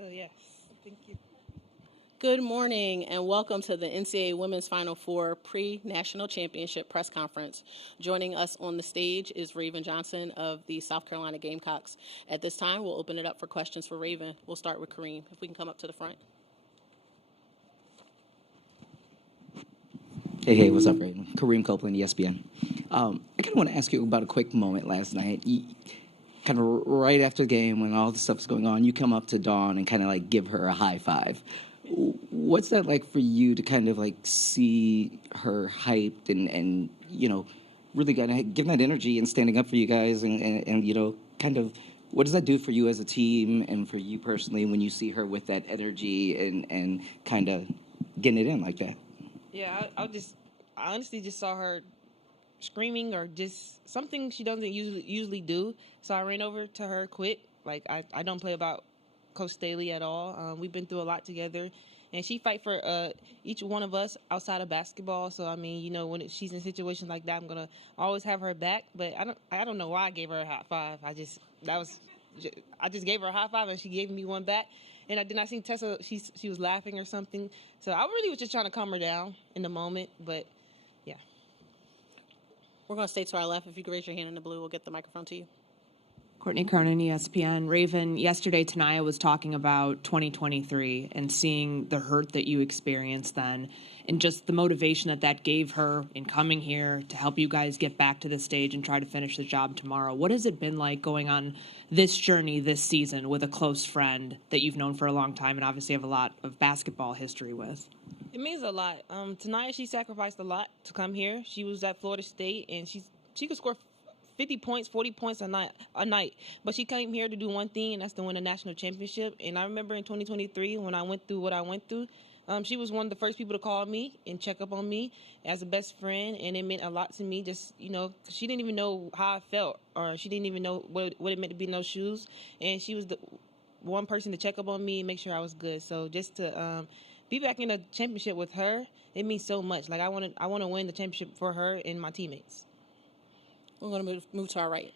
Oh, yes. Thank you. Good morning and welcome to the NCAA Women's Final Four pre-national championship press conference. Joining us on the stage is Raven Johnson of the South Carolina Gamecocks. At this time, we'll open it up for questions for Raven. We'll start with Kareem. If we can come up to the front. Hey, what's up, Raven? Kareem Copeland, ESPN. I kind of want to ask you about a quick moment last night. Kind of right after the game, when all the stuff is going on, you come up to Dawn and kind of like give her a high five. What's that like for you to kind of like see her hyped and really kind of giving that energy and standing up for you guys and kind of what does that do for you as a team and for you personally when you see her with that energy and kind of getting it in like that? Yeah, I honestly just saw her screaming or just something she doesn't usually do. So I ran over to her quick. Like, I don't play about Coach Staley at all. We've been through a lot together. And she fight for each one of us outside of basketball. So, I mean, when she's in situations like that, I'm going to always have her back. But I don't know why I gave her a high five. I just gave her a high five and she gave me one back. And then I seen Tessa, she was laughing or something. So I really was just trying to calm her down in the moment. But, yeah. We're going to stay to our left. If you could raise your hand in the blue, we'll get the microphone to you. Courtney Cronin, ESPN. Raven, yesterday Tanaya was talking about 2023 and seeing the hurt that you experienced then and just the motivation that gave her in coming here to help you guys get back to the stage and try to finish the job tomorrow. What has it been like going on this journey this season with a close friend that you've known for a long time and obviously have a lot of basketball history with? It means a lot. Tonight she sacrificed a lot to come here. She was at Florida State, and she could score 50 points, 40 points a night. But she came here to do one thing, and that's to win a national championship. And I remember in 2023 when I went through what I went through, she was one of the first people to call me and check up on me as a best friend, and it meant a lot to me. Just she didn't even know how I felt, or she didn't even know what it meant to be no shoes, and she was the one person to check up on me and make sure I was good. So just to be back in a championship with her, it means so much. Like I want to win the championship for her and my teammates. We're going to move to our right.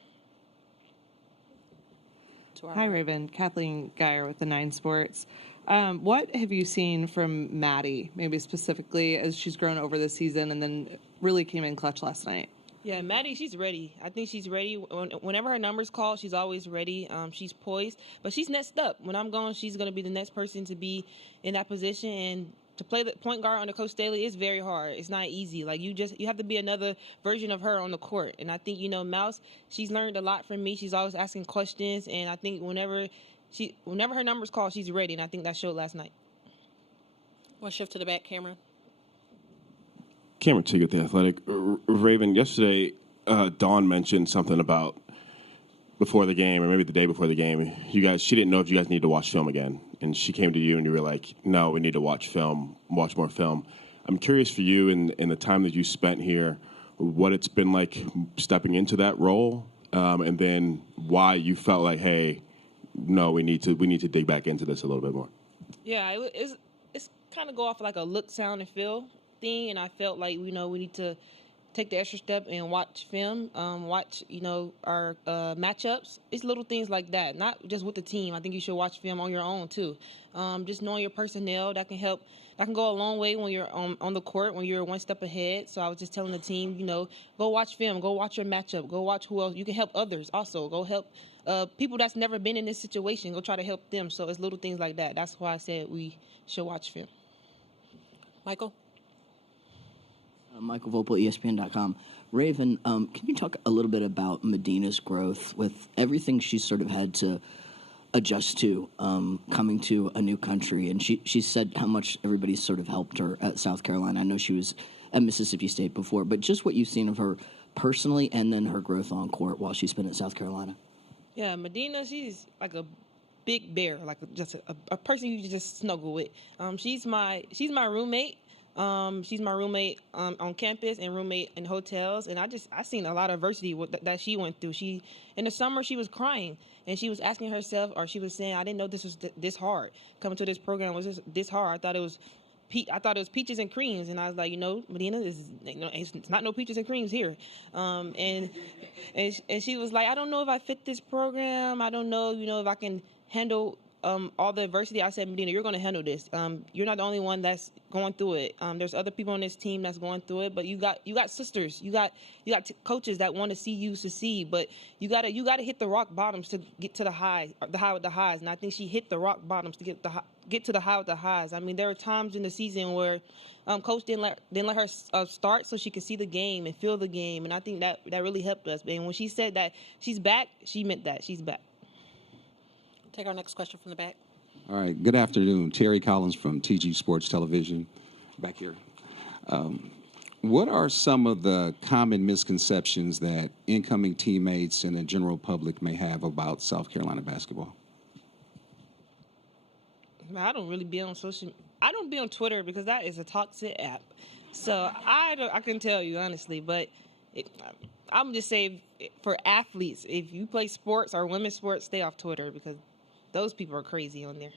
Hi, Raven. Kathleen Geyer with the Nine Sports. What have you seen from Maddie, maybe specifically as she's grown over the season and then really came in clutch last night? Yeah, Maddie, she's ready. I think she's ready. Whenever her number's called, she's always ready. She's poised, but she's next up. When I'm gone, she's going to be the next person to be in that position. And to play the point guard under Coach Staley is very hard. It's not easy. Like you have to be another version of her on the court. And I think Mouse, she's learned a lot from me. She's always asking questions, and I think whenever her number's called, she's ready. And I think that showed last night. We'll shift to the back, Cameron. Cameron Teague at The Athletic. Raven, yesterday, Dawn mentioned something about before the game, or maybe the day before the game, she didn't know if you guys needed to watch film again. And she came to you and you were like, no, we need to watch more film. I'm curious for you in the time that you spent here, what it's been like stepping into that role, and then why you felt like, hey, no, we need to dig back into this a little bit more. Yeah, it's kind of go off like a look, sound, and feel thing, and I felt like we need to take the extra step and watch film, watch our matchups. It's little things like that, not just with the team. I think you should watch film on your own too. Just knowing your personnel that can help. That can go a long way when you're on the court, when you're one step ahead. So I was just telling the team, go watch film, go watch your matchup, go watch who else. You can help others also. Go help people that's never been in this situation. Go try to help them. So it's little things like that. That's why I said we should watch film. Michael? Michael Vopel, ESPN.com. Raven, can you talk a little bit about Medina's growth with everything she's sort of had to adjust to coming to a new country? And she said how much everybody's sort of helped her at South Carolina. I know she was at Mississippi State before, but just what you've seen of her personally and then her growth on court while she's been at South Carolina. Yeah, Medina, she's like a big bear, like just a person you just snuggle with. She's my roommate. She's my roommate on campus and roommate in hotels, and I seen a lot of adversity that she went through. In the summer she was crying and she was asking herself, or she was saying, I didn't know this was this hard. Coming to this program was this hard. I thought it was peaches and creams, and I was like, Medina, it's not no peaches and creams here. And she was like, I don't know if I fit this program. I don't know, if I can handle all the adversity, I said, Medina, you're going to handle this. You're not the only one that's going through it. There's other people on this team that's going through it, but you got sisters, you got coaches that want to see you succeed, but you gotta hit the rock bottoms to get to the high with the highs. And I think she hit the rock bottoms to get to the high with the highs. I mean, there were times in the season where coach didn't let her start so she could see the game and feel the game, and I think that really helped us. And when she said that she's back, she meant that she's back. Take our next question from the back. All right. Good afternoon. Terry Collins from TG Sports Television. Back here. What are some of the common misconceptions that incoming teammates and the general public may have about South Carolina basketball? I don't really be on I don't be on Twitter because that is a toxic app. So I can tell you honestly, but I'm just saying for athletes, if you play sports or women's sports, stay off Twitter because those people are crazy on there.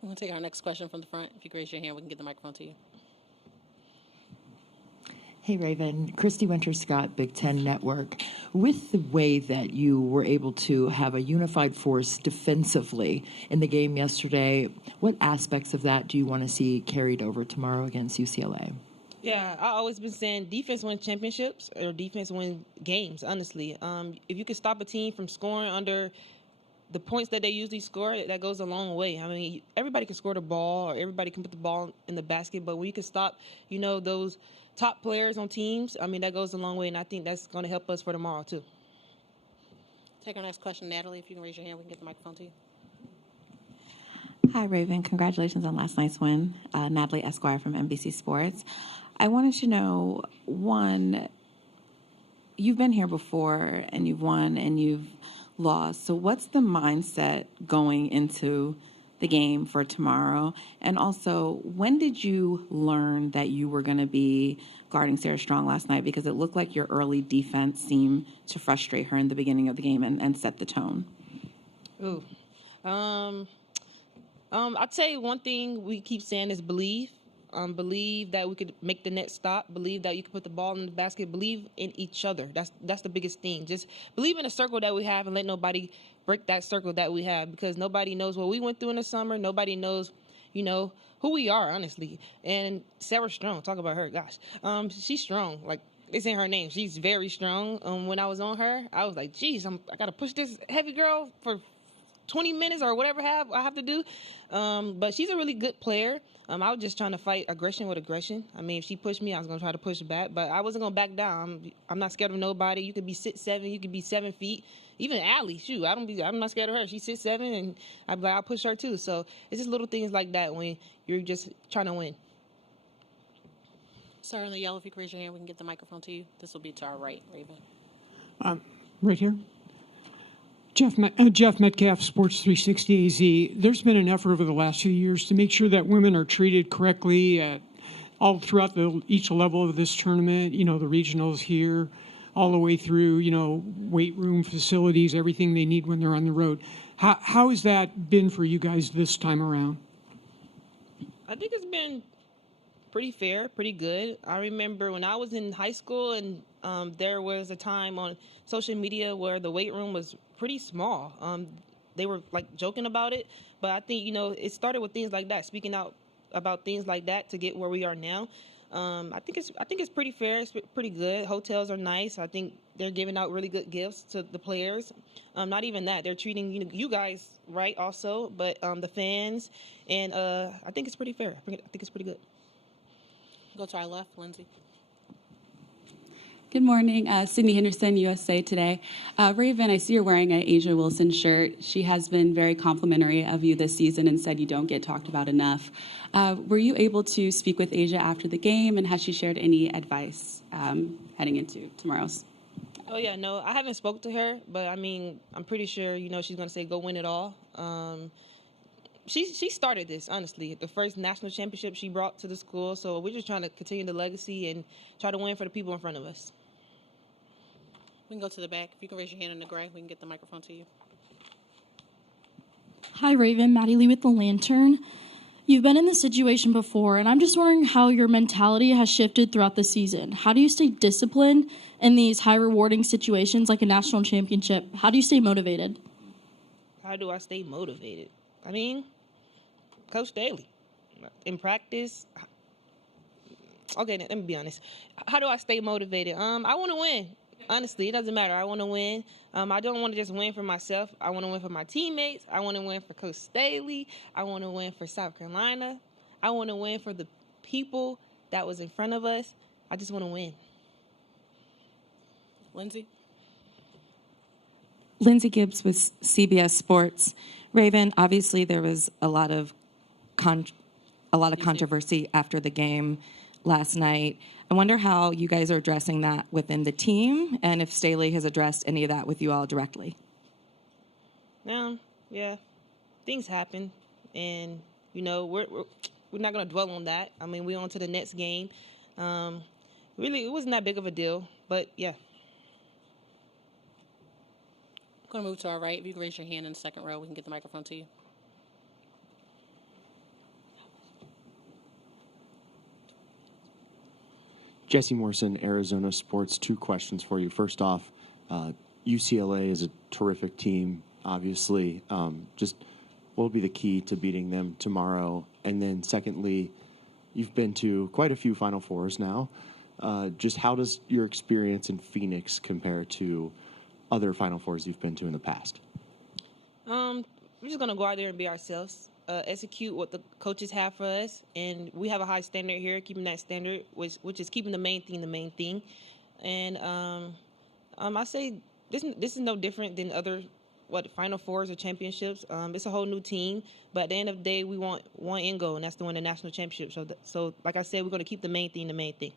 We'll take our next question from the front. If you raise your hand, we can get the microphone to you. Hey, Raven. Christy Winter-Scott, Big Ten Network. With the way that you were able to have a unified force defensively in the game yesterday, what aspects of that do you want to see carried over tomorrow against UCLA? Yeah, I always been saying defense wins championships or defense wins games, honestly. If you could stop a team from scoring under the points that they usually score, that goes a long way. I mean, everybody can score the ball or everybody can put the ball in the basket, but when you can stop, those top players on teams, I mean, that goes a long way, and I think that's going to help us for tomorrow, too. Take our next question, Natalie. If you can raise your hand, we can get the microphone to you. Hi, Raven. Congratulations on last night's win. Natalie Esquire from NBC Sports. I wanted to know, one, you've been here before, and you've won, and you've lost. So what's the mindset going into the game for tomorrow? And also, when did you learn that you were going to be guarding Sarah Strong last night? Because it looked like your early defense seemed to frustrate her in the beginning of the game and set the tone. Ooh. I'd say one thing we keep saying is believe. Believe that we could make the net stop. Believe that you can put the ball in the basket. Believe in each other. That's the biggest thing. Just believe in the circle that we have and let nobody break that circle that we have, because nobody knows what we went through in the summer. Nobody knows, who we are, honestly. And Sarah Strong, talk about her. Gosh, she's strong. Like, it's in her name. She's very strong. When I was on her, I was like, geez, I got to push this heavy girl for 20 minutes or whatever I have to do. But she's a really good player. I was just trying to fight aggression with aggression. I mean, if she pushed me, I was going to try to push back, but I wasn't going to back down. I'm not scared of nobody. You could be 6'7", you could be 7 feet. Even Allie, shoot, I'm not scared of her. She's 6'7", and I'll push her too. So it's just little things like that when you're just trying to win. Sir, in the yellow, if you can raise your hand, we can get the microphone to you. This will be to our right, Raven. Right here. Jeff Metcalf, Sports 360 AZ. There's been an effort over the last few years to make sure that women are treated correctly all throughout each level of this tournament. The regionals here, all the way through, weight room facilities, everything they need when they're on the road. How has that been for you guys this time around? I think it's been pretty fair, pretty good. I remember when I was in high school and there was a time on social media where the weight room was pretty small. They were joking about it, but I think it started with things like that, speaking out about things like that to get where we are now. I think it's pretty fair. It's pretty good. Hotels are nice. I think they're giving out really good gifts to the players. Not even that, they're treating you guys right also, but the fans, and I think it's pretty fair. I think it's pretty good. Go to our left, Lindsay. Good morning. Sydney Henderson, USA Today. Raven, I see you're wearing an Asia Wilson shirt. She has been very complimentary of you this season and said you don't get talked about enough. Were you able to speak with Asia after the game, and has she shared any advice heading into tomorrow's? Oh, yeah, no, I haven't spoke to her, but, I mean, I'm pretty sure, she's going to say go win it all. She started this, honestly, the first national championship she brought to the school, so we're just trying to continue the legacy and try to win for the people in front of us. We can go to the back. If you can raise your hand in the gray, we can get the microphone to you. Hi, Raven. Maddie Lee with The Lantern. You've been in this situation before, and I'm just wondering how your mentality has shifted throughout the season. How do you stay disciplined in these high-rewarding situations like a national championship? How do you stay motivated? How do I stay motivated? I mean, Coach Daly. In practice, okay, let me be honest. How do I stay motivated? I want to win. Honestly, it doesn't matter. I want to win. I don't want to just win for myself. I want to win for my teammates. I want to win for Coach Staley. I want to win for South Carolina. I want to win for the people that was in front of us. I just want to win. Lindsay? Lindsay Gibbs with CBS Sports. Raven, obviously there was a lot of controversy after the game last night. I wonder how you guys are addressing that within the team, and if Staley has addressed any of that with you all directly. Yeah, things happen, and we're not going to dwell on that. I mean, we're on to the next game. Really, it wasn't that big of a deal, but yeah. I'm going to move to our right. If you can raise your hand in the second row, we can get the microphone to you. Jesse Morrison, Arizona Sports. 2 questions for you. First off, UCLA is a terrific team, obviously. Just what will be the key to beating them tomorrow? And then secondly, you've been to quite a few Final Fours now. Just how does your experience in Phoenix compare to other Final Fours you've been to in the past? We're just going to go out there and be ourselves. Execute what the coaches have for us, and we have a high standard here, keeping that standard, which is keeping the main thing. And I say this is no different than other Final Fours or championships. It's a whole new team, but at the end of the day, we want one end goal, and that's to win the national championship. So like I said, we're going to keep the main thing.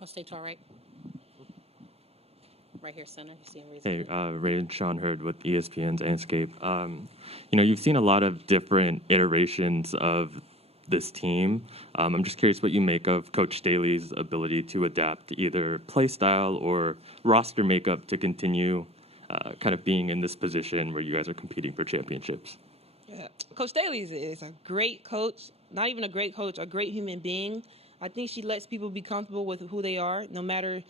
I'll stay to our right. Right here, center. You see him raise Hey, Ray Sean Hurd with ESPN's Landscape. You've seen a lot of different iterations of this team. I'm just curious what you make of Coach Staley's ability to adapt either play style or roster makeup to continue kind of being in this position where you guys are competing for championships. Yeah. Coach Staley is a great coach, not even a great coach, a great human being. I think she lets people be comfortable with who they are, no matter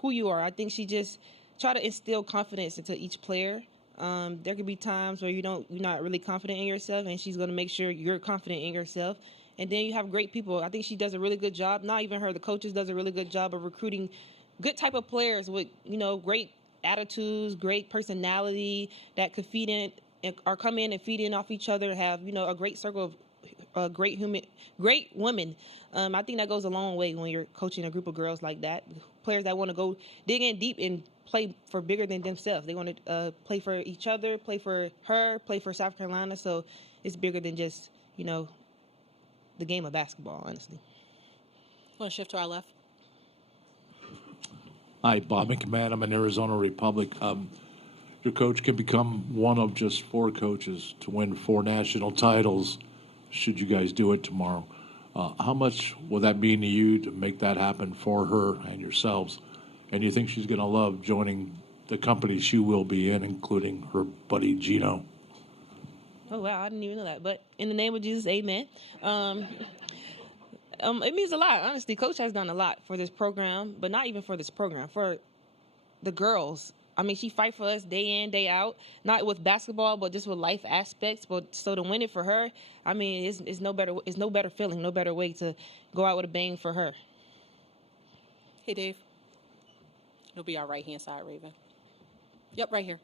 who you are. I think she just try to instill confidence into each player. There could be times where you're not really confident in yourself, and she's going to make sure you're confident in yourself. And then you have great people. I think she does a really good job. Not even her, the coaches does a really good job of recruiting good type of players with great attitudes, great personality that could feed in or come in and feed in off each other. Have a great circle of great women. I think that goes a long way when you're coaching a group of girls like that. Players that want to go dig in deep and play for bigger than themselves. They want to play for each other, play for her, play for South Carolina. So it's bigger than just, the game of basketball, honestly. Want to shift to our left? Hi, Bob McMahon. I'm in Arizona Republic. Your coach can become one of just 4 coaches to win 4 national titles should you guys do it tomorrow. How much will that mean to you to make that happen for her and yourselves? And you think she's going to love joining the company she will be in, including her buddy Gino? Oh, wow, I didn't even know that. But in the name of Jesus, amen. It means a lot, honestly. Coach has done a lot for this program, but not even for this program, for the girls. I mean, she fight for us day in, day out, not with basketball, but just with life aspects. But so to win it for her, I mean, it's no better feeling, no better way to go out with a bang for her. Hey, Dave. You'll be our right-hand side, Raven. Yep, right here.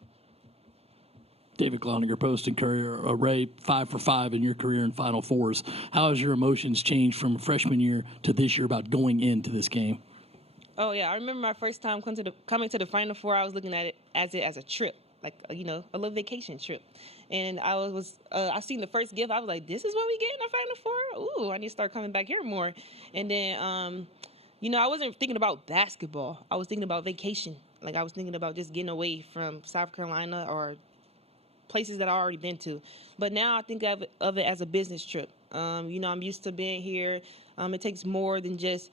David Cloninger, Post and Courier. Ray, 5 for 5 in your career in Final Fours. How has your emotions changed from freshman year to this year about going into this game? Oh, yeah. I remember my first time coming to the Final Four. I was looking at it as a trip, like, a little vacation trip. And I seen the first gift. I was like, this is what we get in the Final Four? Ooh, I need to start coming back here more. And then, I wasn't thinking about basketball. I was thinking about vacation. Like, I was thinking about just getting away from South Carolina or places that I've already been to. But now I think of it as a business trip. I'm used to being here. It takes more than just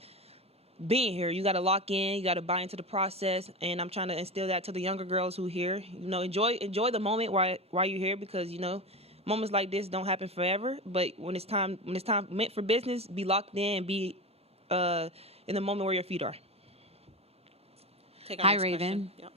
being here. You got to lock in. You got to buy into the process. And I'm trying to instill that to the younger girls who are here. Enjoy the moment while you're here, because moments like this don't happen forever. But when it's time meant for business, be locked in and be in the moment where your feet are. Hi, Raven. Yep.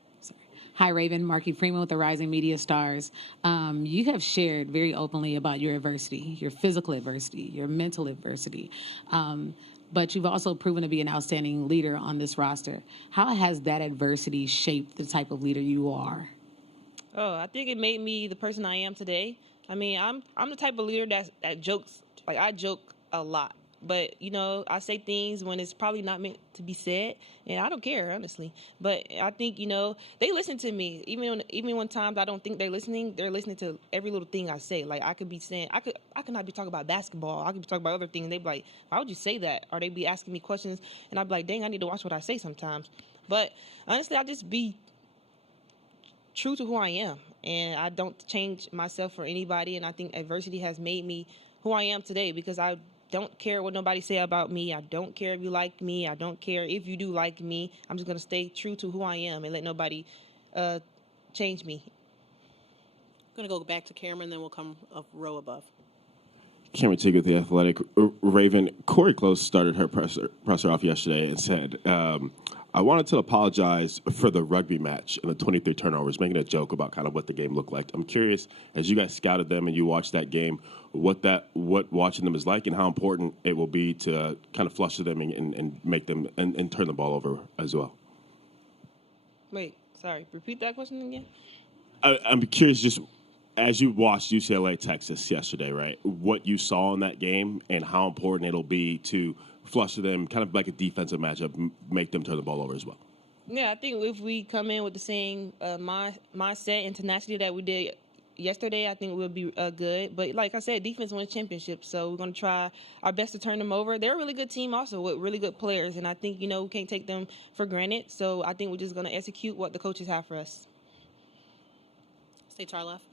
Hi, Raven. Marky Freeman with the Rising Media Stars. You have shared very openly about your adversity, your physical adversity, your mental adversity. But you've also proven to be an outstanding leader on this roster. How has that adversity shaped the type of leader you are? Oh, I think it made me the person I am today. I mean, I'm the type of leader that jokes. Like, I joke a lot. But, I say things when it's probably not meant to be said, and I don't care, honestly. But I think, they listen to me. Even when times I don't think they're listening to every little thing I say. Like, I could be saying, I could not be talking about basketball. I could be talking about other things, and they'd be like, why would you say that? Or they'd be asking me questions, and I'd be like, dang, I need to watch what I say sometimes. But, honestly, I just be true to who I am, and I don't change myself for anybody, and I think adversity has made me who I am today because I don't care what nobody say about me. I don't care if you like me. I don't care if you do like me. I'm just going to stay true to who I am and let nobody change me. I'm going to go back to Cameron, then we'll come a row above. Cameron Teague with The Athletic. Raven, Corey Close started her presser off yesterday and said, I wanted to apologize for the rugby match and the 23 turnovers, making a joke about kind of what the game looked like. I'm curious, as you guys scouted them and you watched that game, what watching them is like and how important it will be to kind of flush them and make them and turn the ball over as well. Wait, sorry. Repeat that question again. I'm curious, just as you watched UCLA Texas yesterday, right? What you saw in that game and how important it'll be to flush them, kind of like a defensive matchup, make them turn the ball over as well. Yeah, I think if we come in with the same mindset and tenacity that we did yesterday, I think we'll be good. But like I said, defense wins championships, so we're going to try our best to turn them over. They're a really good team also with really good players, and I think, we can't take them for granted. So I think we're just going to execute what the coaches have for us. Stay to our left.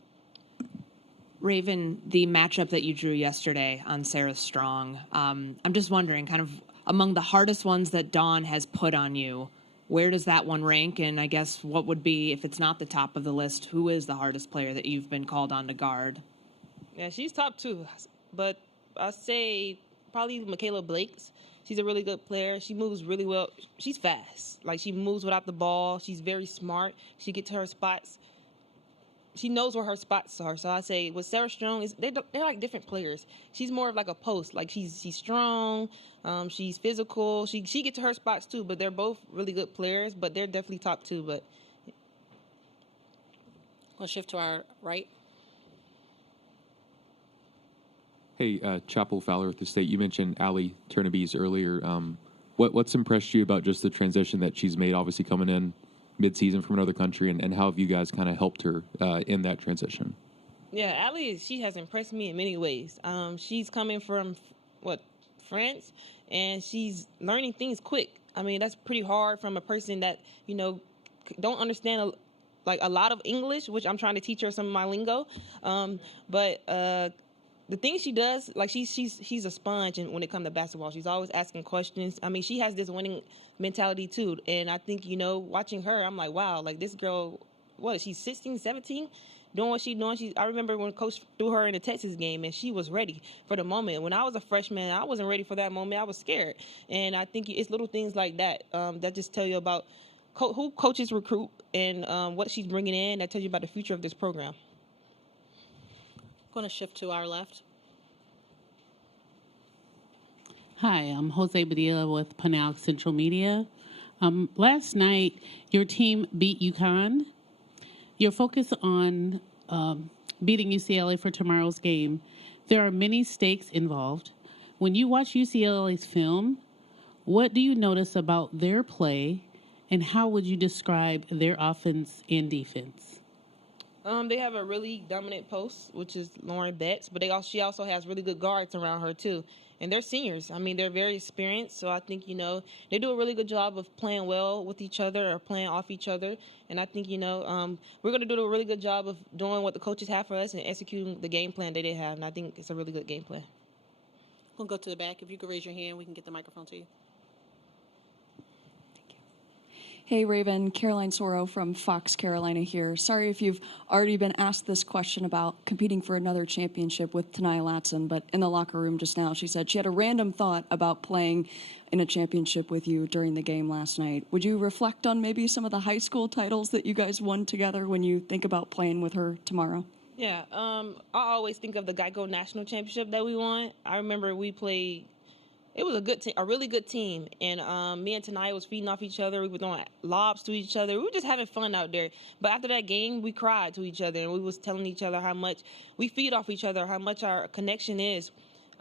Raven, the matchup that you drew yesterday on Sarah Strong, I'm just wondering, kind of among the hardest ones that Dawn has put on you, where does that one rank? And I guess what would be, if it's not the top of the list, who is the hardest player that you've been called on to guard? Yeah, she's top 2, but I say probably Michaela Blakes. She's a really good player. She moves really well. She's fast. Like, she moves without the ball. She's very smart. She gets to her spots. She knows where her spots are. So I say with Sarah Strong, they're like different players. She's more of like a post. Like, she's strong, she's physical. She gets to her spots too. But they're both really good players. But they're definitely top 2. But we'll shift to our right. Hey, Chapel Fowler with the State. You mentioned Allie Turnabees earlier. What's impressed you about just the transition that she's made? Obviously coming in mid-season from another country, and how have you guys kind of helped her in that transition? Yeah, Allie, she has impressed me in many ways. She's coming from, France, and she's learning things quick. I mean, that's pretty hard from a person that, don't understand a lot of English, which I'm trying to teach her some of my lingo. But the things she does, like, she's a sponge when it comes to basketball. She's always asking questions. I mean, she has this winning mentality too. And I think, watching her, I'm like, wow, like, this girl, she's 16, 17, doing what she's doing. I remember when Coach threw her in the Texas game, and she was ready for the moment. When I was a freshman, I wasn't ready for that moment. I was scared. And I think it's little things like that that just tell you about who coaches recruit and what she's bringing in. That tells you about the future of this program. Going to shift to our left. Hi, I'm Jose Badilla with Pinal Central Media. Last night, your team beat UConn. Your focus on beating UCLA for tomorrow's game, there are many stakes involved. When you watch UCLA's film, what do you notice about their play, and how would you describe their offense and defense? They have a really dominant post, which is Lauren Betts, but she also has really good guards around her too. And they're seniors. I mean, they're very experienced, so I think, they do a really good job of playing well with each other or playing off each other. And I think, we're going to do a really good job of doing what the coaches have for us and executing the game plan that they have. And I think it's a really good game plan. We'll go to the back. If you could raise your hand, we can get the microphone to you. Hey, Raven. Caroline Soro from Fox Carolina here. Sorry if you've already been asked this question about competing for another championship with Tanaya Latson, but in the locker room just now, she said she had a random thought about playing in a championship with you during the game last night. Would you reflect on maybe some of the high school titles that you guys won together when you think about playing with her tomorrow? Yeah, I always think of the Geico National Championship that we won. I remember we played. It was a really good team, and me and Tanaya was feeding off each other. We were throwing lobs to each other. We were just having fun out there. But after that game, we cried to each other, and we was telling each other how much we feed off each other, how much our connection is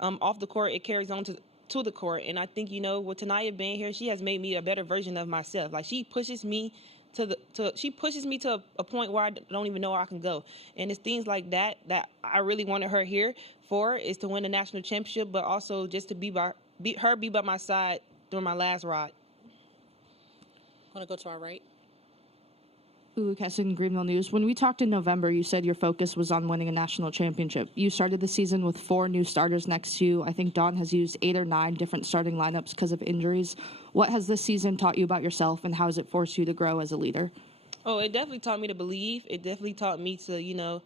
off the court. It carries on to the court, and I think with Tanaya being here, she has made me a better version of myself. Like she pushes me to a point where I don't even know where I can go, and it's things like that I really wanted her here for, is to win the national championship, but also just to be by my side during my last ride. Want to go to our right? Ulu Kessin, Greenville News. When we talked in November, you said your focus was on winning a national championship. You started the season with 4 new starters next to you. I think Dawn has used 8 or 9 different starting lineups because of injuries. What has this season taught you about yourself, and how has it forced you to grow as a leader? Oh, it definitely taught me to believe. It definitely taught me to,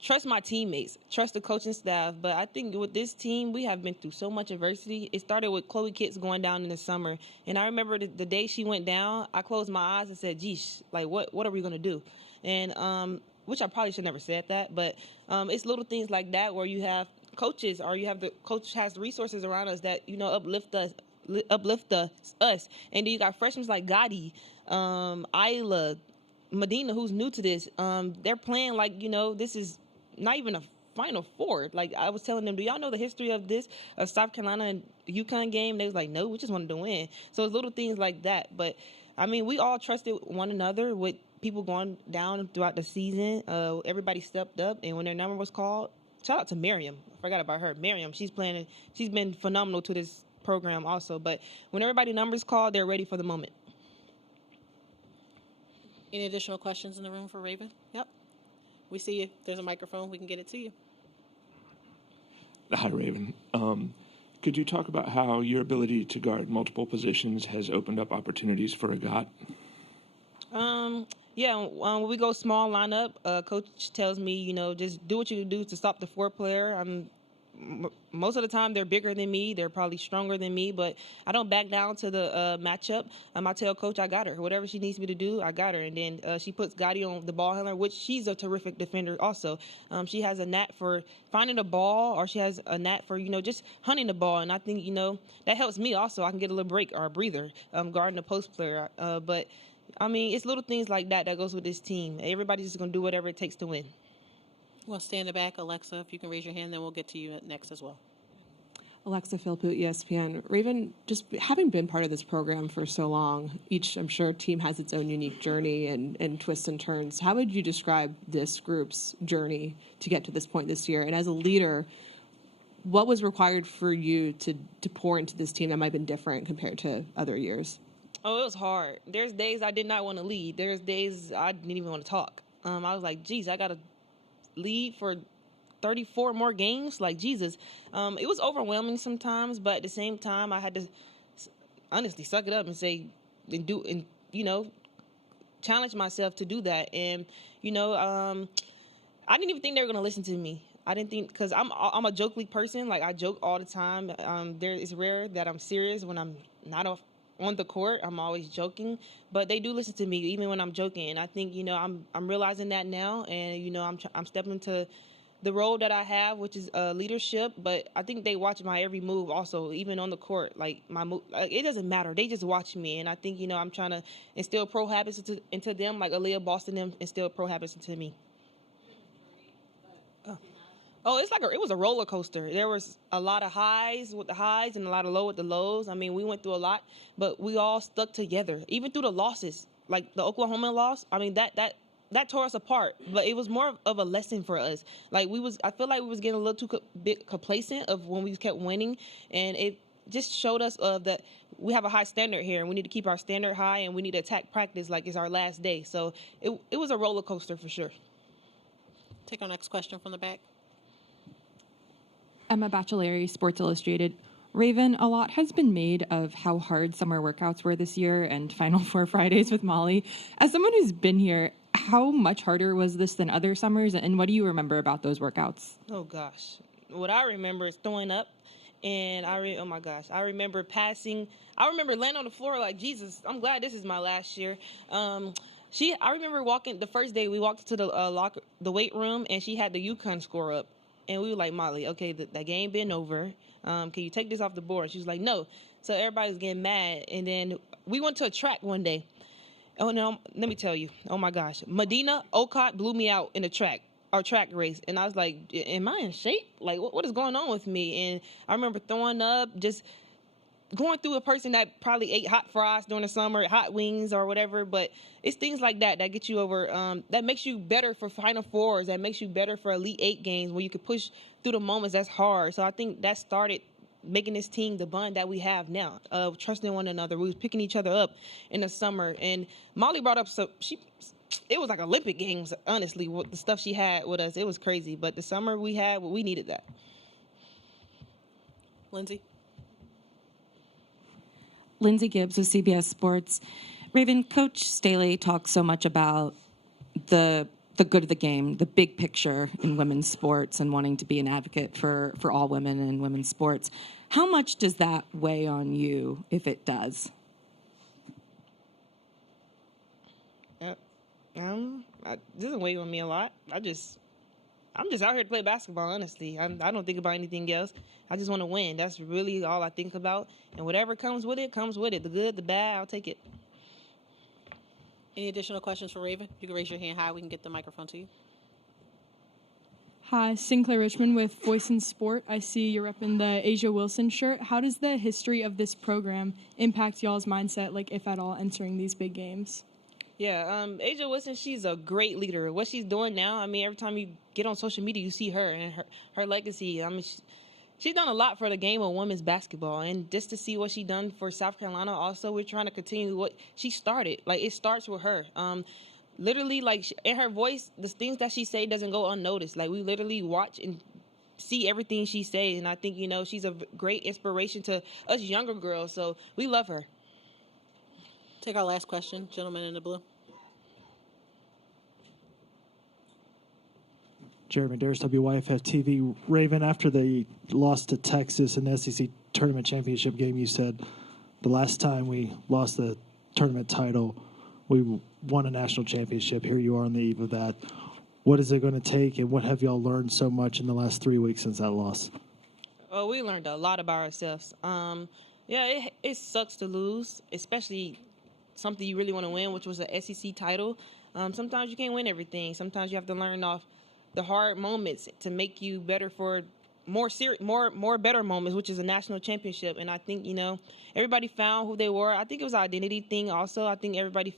trust my teammates, trust the coaching staff. But I think with this team, we have been through so much adversity. It started with Chloe Kitts going down in the summer. And I remember the day she went down, I closed my eyes and said, geesh, like, what are we going to do? And which I probably should never said that. But it's little things like that where you have coaches, or you have the coach has the resources around us that, uplift us. And then you got freshmen like Gotti, Isla, Medina, who's new to this. They're playing like, this is not even a Final Four. Like, I was telling them, do y'all know the history of this, of South Carolina and UConn game? They was like, no, we just wanted to win. So it's little things like that. But, I mean, we all trusted one another with people going down throughout the season. Everybody stepped up, and when their number was called, shout out to Miriam. I forgot about her. Miriam, she's been phenomenal to this program also. But when everybody numbers called, they're ready for the moment. Any additional questions in the room for Raven? Yep. We see you. There's a microphone. We can get it to you. Hi, Raven. Could you talk about how your ability to guard multiple positions has opened up opportunities for Agat? When we go small lineup, coach tells me, just do what you can do to stop the 4th player. Most of the time, they're bigger than me. They're probably stronger than me, but I don't back down to the matchup. I tell coach I got her. Whatever she needs me to do, I got her. And then she puts Gotti on the ball handler, which she's a terrific defender also. She has a knack for finding the ball, or she has a knack for, just hunting the ball. And I think, that helps me also. I can get a little break or a breather guarding the post player. But, I mean, it's little things like that goes with this team. Everybody's just going to do whatever it takes to win. We'll stay in the back. Alexa, if you can raise your hand, then we'll get to you next as well. Alexa Philpoot, ESPN. Raven, just having been part of this program for so long, each, I'm sure, team has its own unique journey and twists and turns. How would you describe this group's journey to get to this point this year? And as a leader, what was required for you to pour into this team that might have been different compared to other years? Oh, it was hard. There's days I did not want to lead. There's days I didn't even want to talk. I was like, geez, I got to lead for 34 more games. Like, Jesus. It was overwhelming sometimes, but at the same time, I had to honestly suck it up and say and challenge myself to do that. And I didn't even think they were going to listen to me. I didn't think, because I'm a jokely person. Like, I joke all the time. It's rare that I'm serious when I'm not on the court. I'm always joking, but they do listen to me even when I'm joking. And I think I'm realizing that now, and I'm stepping into the role that I have, which is leadership. But I think they watch my every move also, even on the court. Like, my move, like, it doesn't matter. They just watch me, and I think I'm trying to instill pro habits into them, like Aaliyah Boston them instilled pro habits into me. Oh, it was a roller coaster. There was a lot of highs with the highs and a lot of low with the lows. I mean, we went through a lot, but we all stuck together, even through the losses, like the Oklahoma loss. I mean, that tore us apart, but it was more of a lesson for us. Like, I feel like we was getting a little too bit complacent of when we kept winning, and it just showed us that we have a high standard here, and we need to keep our standard high, and we need to attack practice like it's our last day. So it was a roller coaster for sure. Take our next question from the back. Emma Bachelari, Sports Illustrated. Raven, a lot has been made of how hard summer workouts were this year and Final Four Fridays with Molly. As someone who's been here, how much harder was this than other summers, and what do you remember about those workouts? Oh gosh, what I remember is throwing up, and oh my gosh, I remember passing. I remember laying on the floor like, Jesus, I'm glad this is my last year. I remember walking the first day we walked to the weight room, and she had the UConn score up, and we were like, Molly, okay, that game been over. Can you take this off the board? She was like, no. So everybody was getting mad, and then we went to a track one day. Oh no, let me tell you. Oh my gosh, Medina Ocott blew me out in a track race, and I was like, am I in shape? Like, what is going on with me? And I remember throwing up, just going through a person that probably ate hot fries during the summer, hot wings or whatever. But it's things like that get you over, that makes you better for Final Fours, that makes you better for Elite Eight games where you can push through the moments that's hard. So I think that started making this team the bond that we have now, of trusting one another. We was picking each other up in the summer. And Molly brought up, it was like Olympic games, honestly, with the stuff she had with us. It was crazy. But the summer we had, we needed that. Lindsay Gibbs of CBS Sports. Raven, Coach Staley talks so much about the good of the game, the big picture in women's sports, and wanting to be an advocate for all women in women's sports. How much does that weigh on you, if it does? It doesn't weigh on me a lot. I'm just out here to play basketball, honestly. I don't think about anything else. I just want to win. That's really all I think about. And whatever comes with it, comes with it. The good, the bad, I'll take it. Any additional questions for Raven? You can raise your hand high. We can get the microphone to you. Hi, Sinclair Richmond with Voice in Sport. I see you're repping the Asia Wilson shirt. How does the history of this program impact y'all's mindset, like if at all, entering these big games? Yeah, Asia Wilson, she's a great leader. What she's doing now, I mean, every time you get on social media, you see her and her legacy. I mean, she's done a lot for the game of women's basketball. And just to see what she done for South Carolina, also, we're trying to continue what she started. Like, it starts with her. Literally, like, in her voice, the things that she say doesn't go unnoticed. Like, we literally watch and see everything she says. And I think, she's a great inspiration to us younger girls. So we love her. Take our last question, gentleman in the blue. Jeremy Darris, WYFF TV. Raven, after they lost to Texas in the SEC tournament championship game, you said the last time we lost the tournament title, we won a national championship. Here you are on the eve of that. What is it going to take, and what have y'all learned so much in the last 3 weeks since that loss? Oh, we learned a lot about ourselves. It sucks to lose, especially something you really want to win, which was an SEC title. Sometimes you can't win everything. Sometimes you have to learn off the hard moments to make you better for more better moments, which is a national championship. And I think, everybody found who they were. I think it was an identity thing also. I think everybody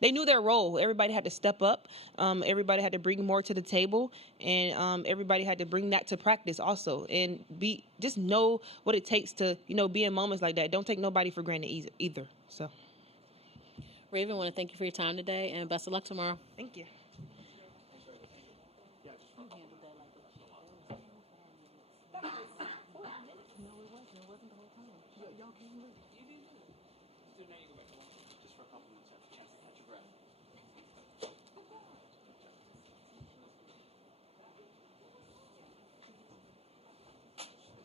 they knew their role. Everybody had to step up. Everybody had to bring more to the table. And everybody had to bring that to practice also. And just know what it takes to, be in moments like that. Don't take nobody for granted either. So, Raven, I want to thank you for your time today, and best of luck tomorrow. Thank you. Just for a couple minutes, have a chance to catch your breath.